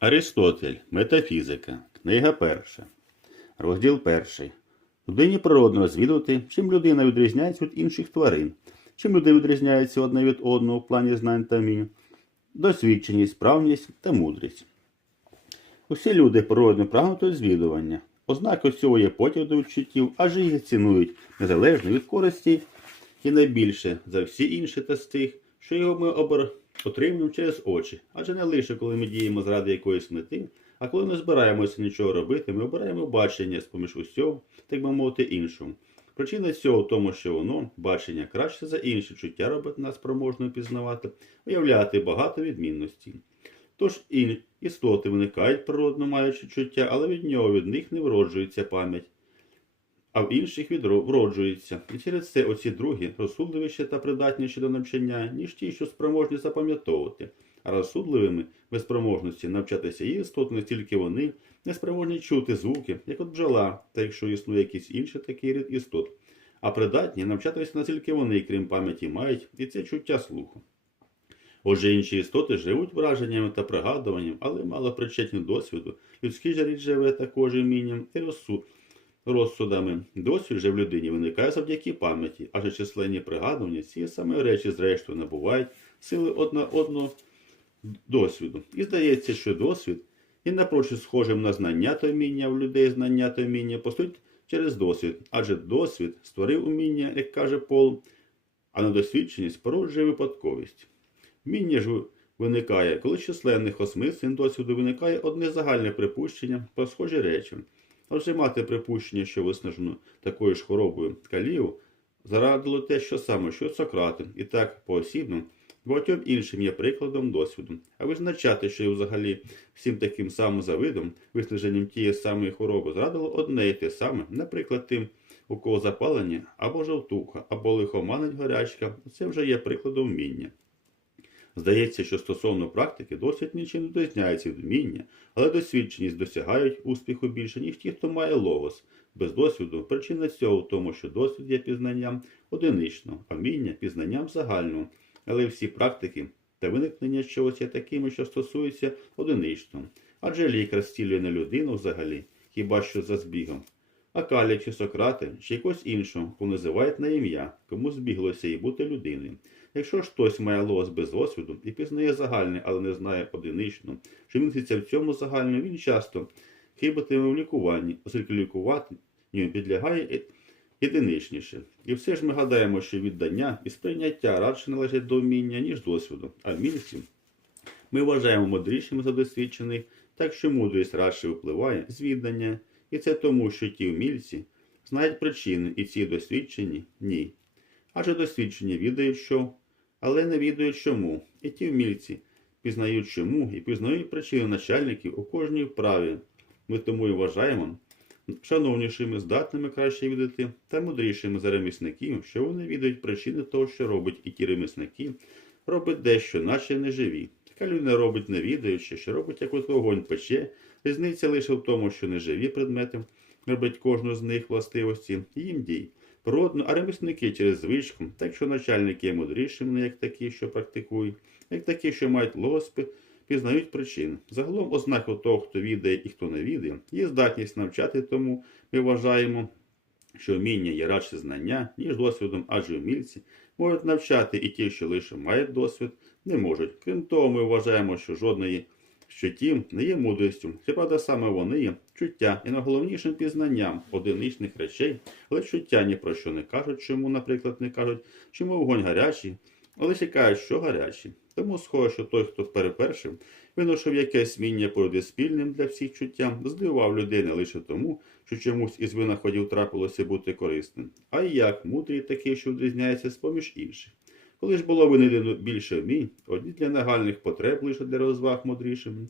Аристотель. Метафізика. Книга перша. Розділ перший. Людині природно розвідувати, чим людина відрізняється від інших тварин, чим люди відрізняються одне від одного в плані знань та вмінь, досвідченість, справність та мудрість. Усі люди природно прагнуть до звідування. Ознаки цього є потяг до відчуттів, адже їх цінують незалежно від користі і найбільше за всі інші та з тих, що його ми обер... отримуємо через очі. Адже не лише коли ми діємо заради якоїсь мети, а коли не збираємося нічого робити, ми обираємо бачення з поміж усього, так би мовити, іншого. Причина цього в тому, що воно, бачення краще за інші чуття робить нас спроможною пізнавати, виявляти багато відмінностей. Тож і істоти виникають природно маючи чуття, але від нього від них не вроджується пам'ять, а в інших відро- І через це оці другі розсудливіші та придатніші до навчання, ніж ті, що спроможні запам'ятовувати. А розсудливими без спроможності навчатися є істоти не тільки вони, не спроможні чути звуки, як от бджола, та якщо існує якийсь інший такий рід істот. А придатні навчатися не тільки вони, крім пам'яті, мають і це чуття слуху. Отже, інші істоти живуть враженнями та пригадуванням, але мало причетні досвіду. Людський же рід живе також імінням і розсуд, розсудами. Досвід же в людині виникає завдяки пам'яті, адже численні пригадування ці самі речі, зрештою, набувають сили одна одного досвіду. І здається, що досвід і напрочуд схожим на знання та вміння в людей знання та вміння постуть через досвід, адже досвід створив уміння, як каже Пол, а недосвідченість породжує випадковість. Вміння ж виникає, коли численних осмислень досвіду виникає одне загальне припущення про схожі речі. Отже, мати припущення, що виснажено такою ж хворобою калію, зарадило те, що саме, що Сократи, і так поосібно, багатьом іншим є прикладом досвіду. А визначати, що і взагалі всім таким самим завидом, виснаженням тієї самої хвороби, зрадило одне і те саме, наприклад, тим, у кого запалення або жовтуха, або лихоманить гарячка, це вже є прикладом вміння. Здається, що стосовно практики досвід нічим не дозняється вміння, але досвідченість досягають успіху більше, ніж ті, хто має логос. Без досвіду причина цього в тому, що досвід є пізнанням одиничного, а вміння пізнанням загального. Але всі практики та виникнення чогось є такими, що стосуються одиничного. Адже лікар зцілює не людину взагалі, хіба що за збігом. А Калі чи Сократи, чи якось іншого, кого називають на ім'я, кому збіглося і бути людиною. Якщо хтось має лос без досвіду і пізнає загальне, але не знає одиничну, що міститься в цьому загальному, він часто хибатиме в лікуванні, оскільки лікувати підлягає єдиничніше. І все ж ми гадаємо, що віддання і сприйняття радше належать до вміння, ніж досвіду, а вмільці ми вважаємо мудрішими за досвідчених, так що мудрість радше впливає з віддання, і це тому, що ті вмільці знають причини, і ці досвідчені ні. Адже досвідчені відають що, але не відають чому. І ті вмільці пізнають чому і пізнають причини начальників у кожній вправі. Ми тому і вважаємо шановнішими, здатними краще відати та мудрішими за ремісників, що вони відають причини того, що робить, і ті ремісники робить дещо, наче не живі. Така людина робить не відаючи, що робить, як от вогонь пече. Різниця лише в тому, що неживі предмети роблять кожну з них властивості, їм дій. Природно, а ремісники через звичку, так що начальники є мудрішими, як такі, що практикують, як такі, що мають лоспи, пізнають причини. Загалом ознаку того, хто відає і хто не відає, є здатність навчати тому, ми вважаємо, що вміння є радше знання, ніж досвідом, адже вмільці можуть навчати і ті, що лише мають досвід, не можуть. Крім того, ми вважаємо, що жодної що тім не є мудрістю, щоправда, саме вони є чуття і найголовнішим пізнанням одиничних речей, але чуття ні про що не кажуть, чому, наприклад, не кажуть, чому вогонь гарячий, але лише кажуть, що гарячий. Тому схоже, що той, хто перепершив, виношив якесь вміння породи спільним для всіх чуттям, здивував людей не лише тому, що чомусь із винаходів трапилося бути корисним, а й як мудрий такий, що відрізняється з поміж інших. Коли ж було винайдено більше вмінь, одні для нагальних потреб лише для розваг мудрішими,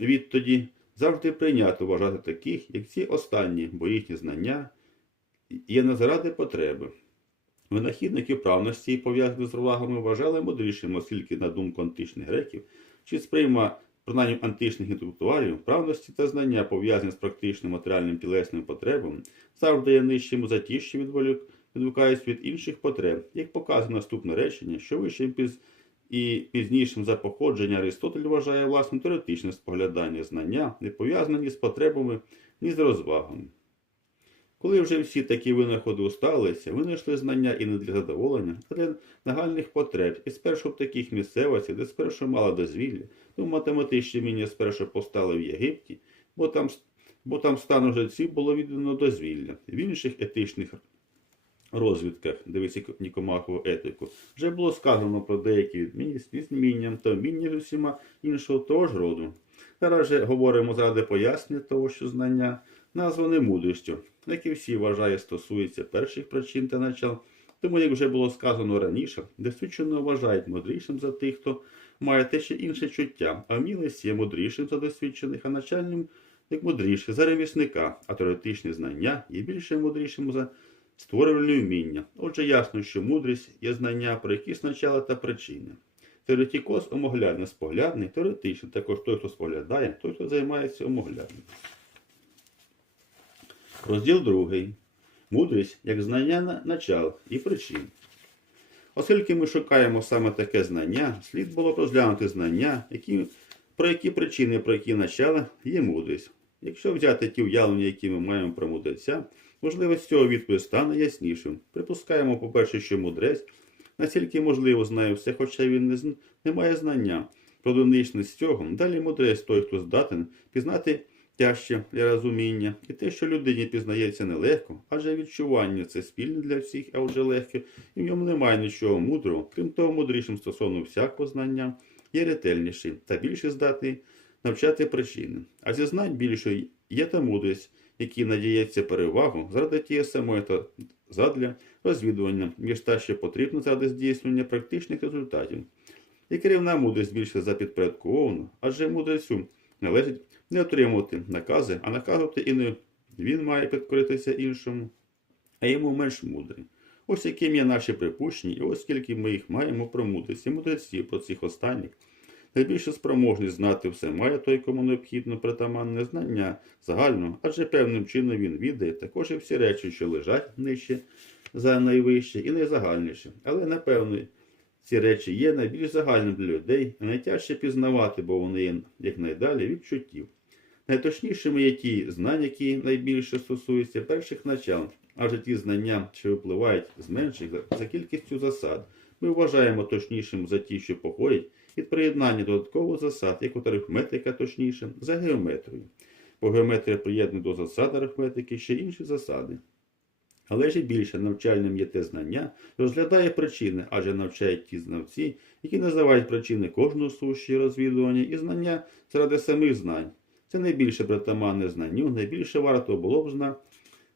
відтоді завжди прийнято вважати таких, як ці останні, бо їхні знання є не заради потреби. Винахідники вправності і пов'язані з розвагами вважали мудрішими, оскільки, на думку античних греків, чи сприйма принаймні античних інтелектуалів, вправності та знання, пов'язані з практичним матеріальним тілесним потребами, завжди є нижчими за ті, що відволік відвикаюсь від інших потреб, як показує наступне речення, що вищим піз... і пізнішим за походження Аристотель вважає власним теоретичне споглядання знання, не пов'язане ні з потребами, ні з розвагами. Коли вже всі такі винаходи усталися, винайшли знання і не для задоволення, а для нагальних потреб, і спершу в таких місцевостях, де спершу мало дозвілля, ну математичні вміння спершу постали в Єгипті, бо там, бо там стану жреців було віддано дозвілля. В інших етичних розвідках, дивись Нікомахову етику, вже було сказано про деякі відмінність з змінням та вміння з усіма іншого того ж роду. Зараз же говоримо заради пояснення того, що знання назване мудрістю, як і всі вважає, стосується перших причин та начал. Тому, як вже було сказано раніше, досвідчено вважають мудрішим за тих, хто має те ще інше чуття, а вмілість є мудрішим за досвідчених, а начальним як мудріше за ремісника, а теоретичні знання є більше мудрішим за створювальне вміння. Отже, ясно, що мудрість є знання про якісь начала та причини. Теоретикос омоглядний, споглядний, теоретичний. Також той, хто споглядає, той, хто займається омоглядним. Розділ другий. Мудрість як знання на начал і причин. Оскільки ми шукаємо саме таке знання, слід було б розглянути знання, які, про які причини, про які начала є мудрість. Якщо взяти ті уявлення, які ми маємо про мудреця, можливо, з цього відповідь стане яснішим. Припускаємо, по-перше, що мудрець настільки можливо знає все, хоча він не, не має знання. Про доничність цього далі мудрець той, хто здатен пізнати тяжче для розуміння, і те, що людині пізнається нелегко, адже відчування це спільне для всіх, а вже легке, і в ньому немає нічого мудрого, крім того, мудрішим стосовно всякого знання, є ретельніший та більше здатний навчати причини. А зі знань більше є та мудрість, який надіється перевагу заради тієї самої та задля розвідування, ніж та, що потрібно заради здійснення практичних результатів. І керівна мудрість більше за підпорядковану, адже мудрецю належить не отримувати накази, а наказувати і не він має підкоритися іншому, а йому менш мудрий. Ось яким є наші припущення, і ось скільки ми їх маємо про мудрість і мудреці про цих останніх. Найбільше спроможність знати все має той, кому необхідно притаманне знання загально, адже певним чином він відає також і всі речі, що лежать нижче за найвище і найзагальніше. Але напевно ці речі є найбільш загальними для людей і найтяжче пізнавати, бо вони є якнайдалі від. Найточнішими є ті знання, які найбільше стосуються перших начал, адже ті знання, що випливають з менших за кількістю засад, ми вважаємо точнішим за ті, що походять від приєднання додаткових засад, як от арифметика точніше, за геометрію. Бо геометрія приєднує до засад арифметики ще інші засади. Але і більше навчальним є те знання, розглядає причини, адже навчають ті знавці, які називають причини кожного сущі розвідування і знання заради самих знань. Це найбільше притаманне знанню, найбільше варто було б зна...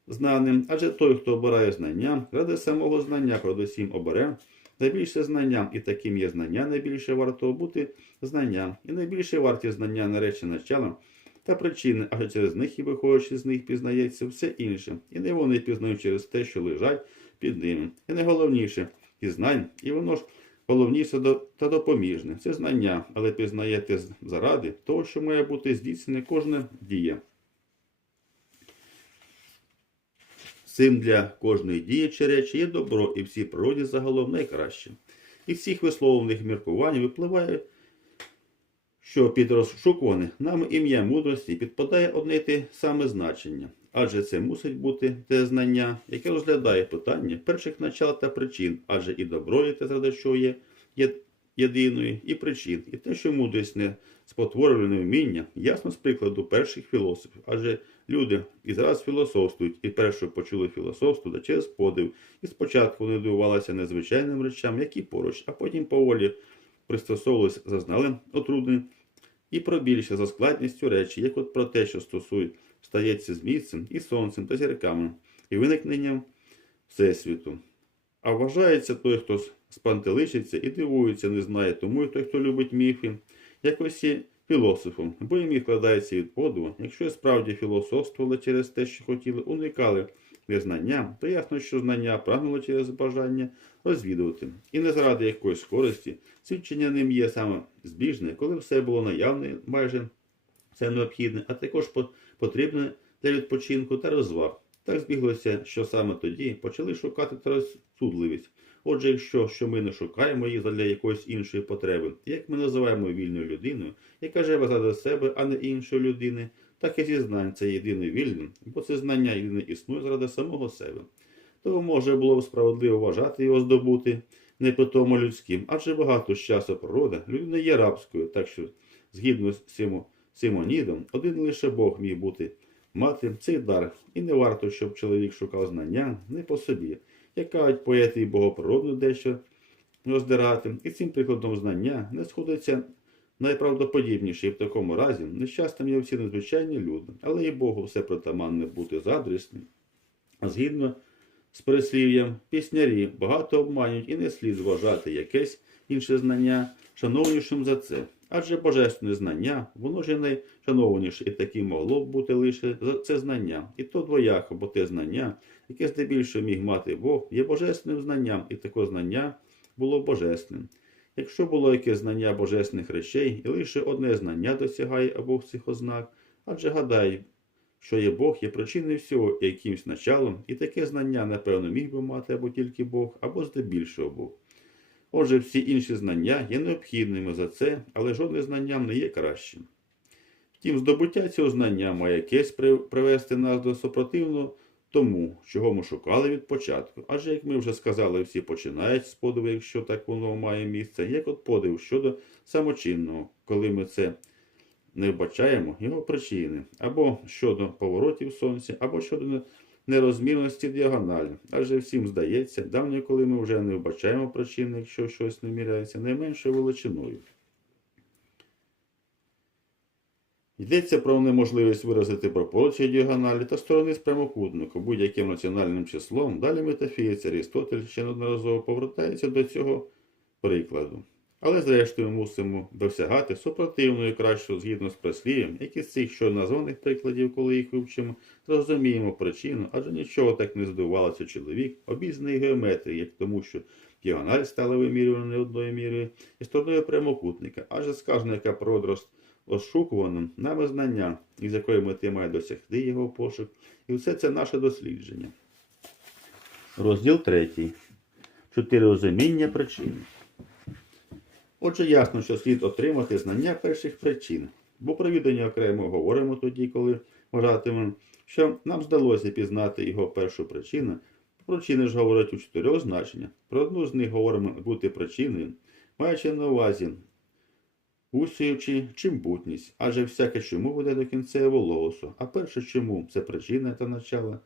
знаним, адже той, хто обирає знання, ради самого знання, передусім обере найбільше знання, і таким є знання, найбільше варто бути знанням, і найбільше варті знання наречі началом та причини, адже через них і виходячи з них пізнається все інше, і не вони пізнають через те, що лежать під ними. І найголовніше і знань, і воно ж головніше та допоміжне. Це знання, але пізнаєте заради того, що має бути здійснена кожна дія. Цим для кожної дії чи речі є добро, і всій природі загалом найкраще. І всіх висловлених міркувань випливає, що під розшукуване нами ім'я мудрості підпадає одне й те саме значення, адже це мусить бути те знання, яке розглядає питання перших начал та причин, адже і добро є те, заради що є, є єдиною, і причин, і те, що мудрість не спотворюване вміння, ясно з прикладу перших філософів, адже люди і зараз філософствують, і перше почули філософство да через подив, і спочатку вони дивувалися незвичайним речам, які поруч, а потім поволі пристосовувалися, зазнали отруднень і про більше за складністю речі, як от про те, що стосує, стається з місцем і сонцем та зірками, і виникненням Всесвіту. А вважається той, хто спантеличиться і дивується, не знає, тому і той, хто любить міфи, якось є філософом, бо і міф складається від подиву. Якщо справді філософствували через те, що хотіли, уникали незнання, то ясно, що знання прагнуло через бажання розвідувати. І не заради якоїсь користі, свідчення ним є саме збіжне, коли все було наявне, майже все необхідне, а також потрібне для відпочинку та розваг. Так збіглося, що саме тоді почали шукати та розсудливість Отже, якщо що ми не шукаємо їх для якоїсь іншої потреби, як ми називаємо вільною людиною, яка живе заради себе, а не іншої людини, так і зізнань це єдине вільним, бо це знання єдине існує заради самого себе. Тому може було б справедливо вважати його здобути непитомо людським, адже багато з часу природа людина є рабською, так що, згідно з Симо- Симонідом, один лише Бог міг бути мати цей дар, і не варто, щоб чоловік шукав знання не по собі, як кажуть поети і богоприродно дещо роздирати, і цим прикладом знання не сходиться найправдоподібніше, і в такому разі нещастям є всі надзвичайні люди, але і Богу все притаманне бути заздрісним. А згідно з прислів'ям, піснярі багато обманюють і не слід зважати якесь інше знання шановнішим за це. Адже божественне знання, воно ж найшановніше, і таким могло б бути лише це знання. І то двояко, бо те знання, яке здебільшого міг мати Бог, є божественним знанням, і таке знання було божественним. Якщо було якесь знання божественних речей, і лише одне знання досягає обох цих ознак, адже гадай, що є Бог, є причиною всього якимсь началом, і таке знання, напевно, міг би мати або тільки Бог, або здебільшого Бог. Отже, всі інші знання є необхідними за це, але жодне знання не є кращим. Втім, здобуття цього знання має якесь привести нас до супротивного тому, чого ми шукали від початку. Адже, як ми вже сказали, всі починають з подиву, якщо так воно має місце, як от подив щодо самочинного, коли ми це не вбачаємо його причини, або щодо поворотів сонця, або щодо нерозмірності діагоналі. Адже всім здається, давно, коли ми вже не вбачаємо причини, якщо щось не міряється найменшою величиною. Йдеться про неможливість виразити пропорції діагоналі та сторони з прямокутнику будь-яким національним числом. Далі метафізиць Арістотель ще неодноразово повертається до цього прикладу. Але зрештою мусимо досягати супротивної кращого згідно з прислів'ям, які з цих що названих прикладів, коли їх вивчимо, зрозуміємо причину, адже нічого так не здивувалося чоловік, обізнаний геометрії, як тому, що діагональ стала вимірювана не одною мірою і стороною прямокутника, адже сказано, яка природа роз- розшукуваним нами знання, із якої мети має досягти його пошук, і все це наше дослідження. Розділ третій. Чотири розуміння причин. Отже, ясно, що слід отримати знання перших причин, бо про відання окремо говоримо тоді, коли вважатимемо, що нам здалося пізнати його першу причину. Причини ж говорять у чотирьох значеннях. Про одну з них говоримо бути причиною, маючи на увазі усіючи чимбутність, адже всяке чому буде до кінцевого логосу, а перше чому це причина та начало,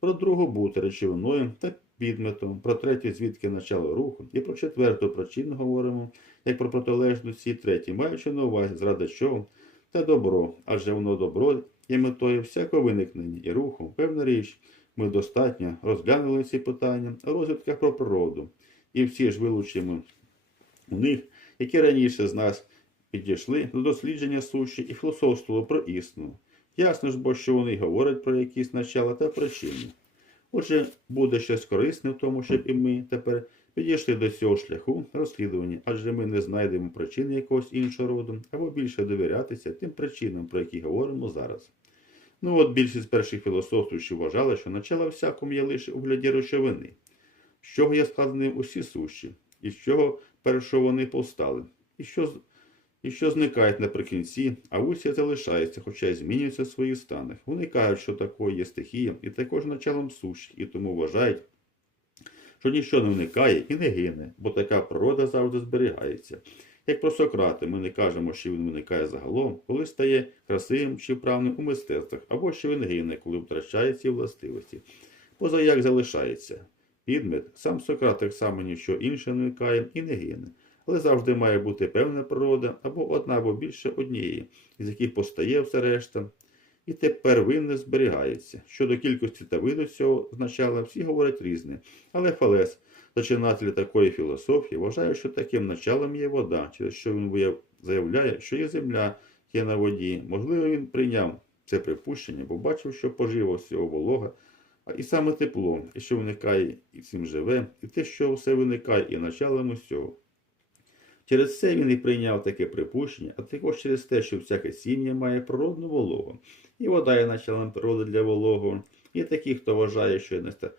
про другу бути речовиною та підметом, про третю звідки начало руху, і про четверту причину говоримо, як про протилежну цій третій, маючи на увазі зради чого та добро, адже воно добро є метою всякого виникнення і руху. Певна річ, ми достатньо розглянули ці питання у розвідках про природу, і всі ж вилучимо у них, які раніше з нас підійшли до дослідження суші і філософствували про істину. Ясно ж бо, що вони говорять про якісь начала та причини. Отже, буде щось корисне в тому, щоб і ми тепер підійшли до цього шляху розслідування, адже ми не знайдемо причини якогось іншого роду, або більше довірятися тим причинам, про які говоримо зараз. Ну от більшість перших філософів вважали, що начало всякому є лише у гляді речовини, з чого є складені усі суші, і з чого першого вони повстали, і що, і що зникають наприкінці, а усі залишаються, хоча й змінюються в своїх станах. Вони кажуть, що такою є стихія, і також началом суші, і тому вважають, що нічого не вникає і не гине, бо така природа завжди зберігається. Як про Сократа, ми не кажемо, що він виникає загалом, коли стає красивим чи вправним у мистецтвах, або що він гине, коли втрачає ці властивості. Поза як залишається. Підмет, сам Сократ так само нічого інше не вникає і не гине. Але завжди має бути певна природа, або одна, або більше однієї, із яких постає все решта, і тепер винне зберігається. Щодо кількості та виду цього значала, всі говорять різне. Але Фалес, зачинатель такої філософії, вважає, що таким началом є вода, через що він заявляє, що є земля, є на воді. Можливо, він прийняв це припущення, бо бачив, що пожива всього волога, а і саме тепло, і що виникає і цим живе, і те, що все виникає, і началом усього. Через це він і прийняв таке припущення, а також через те, що всяке сім'я має природну вологу, і вода є началом природи для вологу. Є такі, хто вважає, що є неста-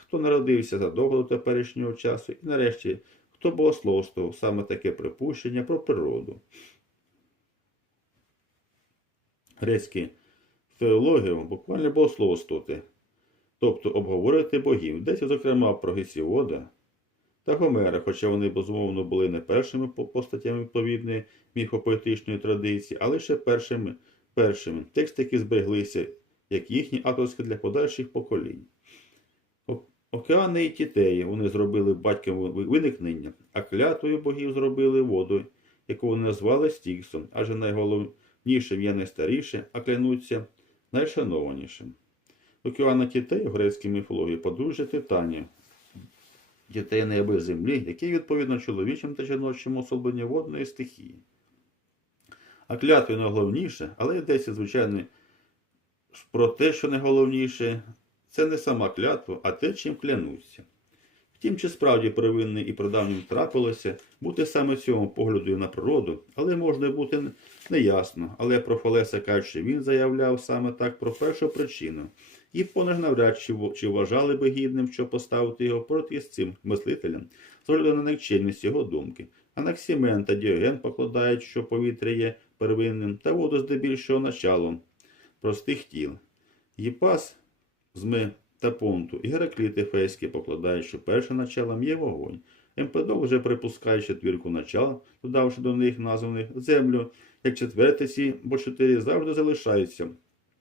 хто народився задовго до теперішнього часу, і нарешті, хто богословствував саме таке припущення про природу. Грецькі теологію буквально богословствувати, тобто обговорити богів, йдеться, зокрема, про Гесіода та Гомера, хоча вони, безумовно, були не першими по- постатями відповідної міфопоетичної традиції, а лише першими, першими. Тексти, які збереглися, як їхні авторські для подальших поколінь. Океани і тітеї вони зробили батьком виникнення, а клятвою богів зробили воду, яку вони назвали Стіксом, адже найголовнішим є найстаріше, а клянуться найшанованішим. Океана тітей в грецькій міфології подружжя титанів, дітей неба і землі, які відповідно чоловічим та жіночим особленням водної стихії. А клятвою найголовніше, але йдеться, звичайно, про те, що найголовніше, це не сама клятва, а те, чим клянуться. Втім, чи справді первинним і прадавнім трапилося бути саме цьому погляду на природу, але можна бути неясно. Але про Фалеса що він заявляв саме так про першу причину. І понад навряд чи, чи вважали би гідним, що поставити його проти з цим мислителем, з огляду на некчинність його думки. Анаксімен та Діоген покладають, що повітря є первинним, та воду здебільшого началом простих тіл. Єпас з Ми та Понту і Геракліт Ефейський покладають, що першим началом є вогонь. Емпедок вже припускає четвірку начал, додавши до них названих землю, як четвертиці, бо чотири завжди залишаються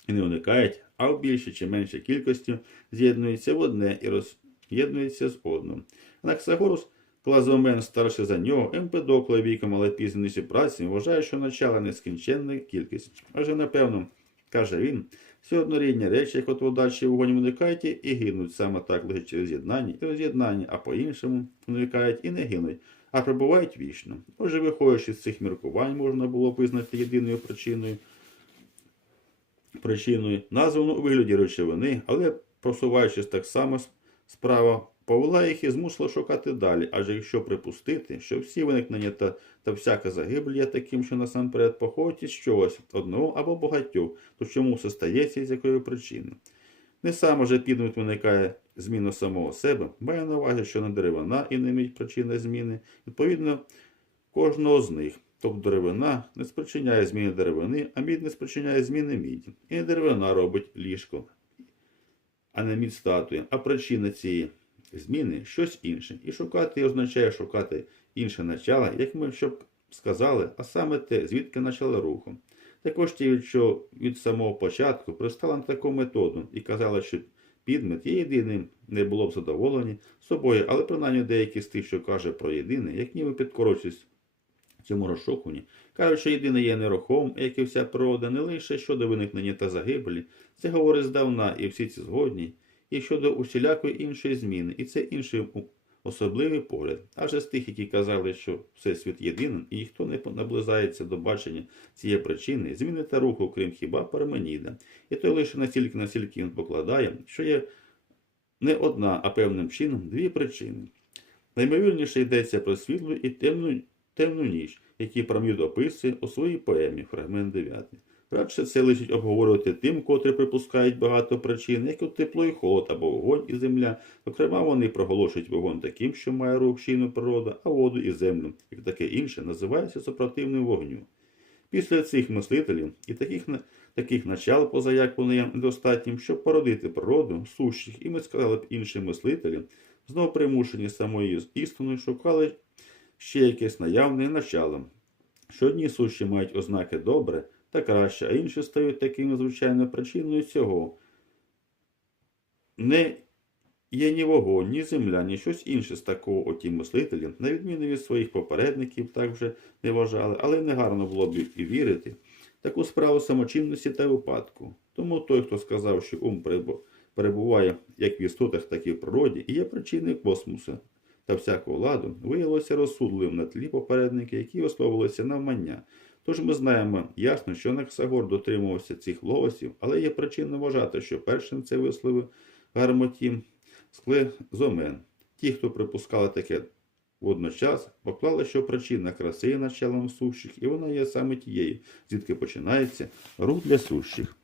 і не уникають, а в більшій чи меншій кількості з'єднуються в одне і роз'єднуються з одним. Анаксагорус Клазомен старший за нього, Емпедокла віком, але пізненісі праці вважає, що начала нескінченна кількість. Адже, напевно, каже він, всі однорідні речі, як от вода чи вогонь виникають і гинуть саме так лише через з'єднання і роз'єднання, а по-іншому виникають і не гинуть, а прибувають вічно. Отже, виходячи з цих міркувань, можна було визнати єдиною причиною причиною, названу у вигляді речовини, але просуваючись так само, справа повела їх і змусила шукати далі. Адже якщо припустити, що всі виникнення та, та всяка загибель є таким, що насамперед походять із чогось одного або багатьох, то чому все стається і з якої причини? Не саме же підмет виникає зміну самого себе, має на увазі, що не деревина і не мідь причина зміни, відповідно, кожного з них. Тобто деревина не спричиняє зміни деревини, а мідь не спричиняє зміни міді. І не деревина робить ліжко, а не мідь статуї. А причина цієї зміни щось інше. І шукати означає шукати інше начало, як ми щоб сказали, а саме те, звідки начало руху. Також ті, що від самого початку пристали на таку методу і казали, що підмет є єдиним, не було б задоволені собою, але принаймні деякі з тих, що каже про єдине, як ніби підкорочусь цьому розшукуванні, кажуть, що єдине є нерухомим, як і вся природа, не лише щодо виникнення та загибелі, це говорить здавна, і всі ці згодні, і щодо усілякої іншої зміни, і це інший особливий погляд. Адже з тих, які казали, що всесвіт єдиним, і ніхто не наближається до бачення цієї причини, зміни та руху, крім хіба Парменіда. І той лише настільки, настільки він покладає, що є не одна, а певним чином дві причини. Наймовірніше йдеться про світлу і темну, темну ніч, які Прам'юд описує у своїй поемі, фрагмент 9. Радше це лишить обговорювати тим, котрі припускають багато причин, як от тепло і холод або вогонь і земля. Зокрема, вони проголошують вогонь таким, що має рух щійну природа, а воду і землю, як таке інше, називається супротивним вогню. Після цих мислителів і таких, таких начал, поза як вони недостатнім, щоб породити природу сущих, і ми сказали б іншим мислителям, знову примушені самою істиною шукали ще якесь наявне начало, що одні сущі мають ознаки добре та краще, а інші стають такими звичайною причиною цього. Не є ні вогонь, ні земля, ні щось інше з такого оті мислителі, на відміну від своїх попередників, так вже не вважали, але негарно було б і вірити таку справу самочинності та випадку. Тому той, хто сказав, що ум перебуває як в істотах, так і в природі, і є причиною космосу та всякого ладу, виявилося розсудливим на тлі попередники, які висловилися навмання. Тож ми знаємо ясно, що Наксагор дотримувався цих логосів, але є причина вважати, що першим це висловив Гармотім Склезомен. Ті, хто припускали таке водночас, поклали, що причина краси є началом сущих, і вона є саме тією, звідки починається рух для сущих.